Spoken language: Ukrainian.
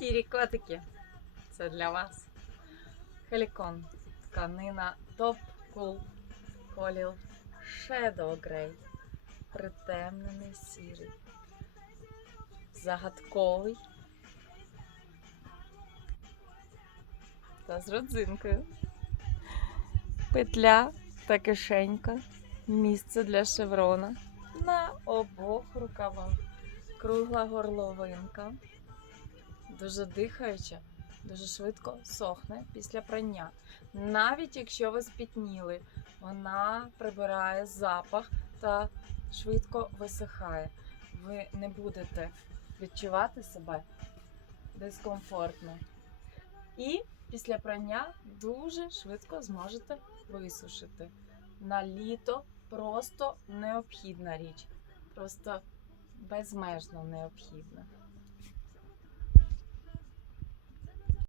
Сірі котики. Це для вас. Хелікон. Тканина Top Cool Color Shadow Grey. Притемнений сірий. Загадковий. Та з родзинкою. Петля та кишенька. Місце для шеврона. На обох рукавах. Кругла горловинка. Дуже дихаюча, дуже швидко сохне після прання. Навіть якщо ви спітніли, вона прибирає запах та швидко висихає. Ви не будете відчувати себе дискомфортно. І після прання дуже швидко зможете висушити. На літо просто необхідна річ. Просто безмежно необхідна.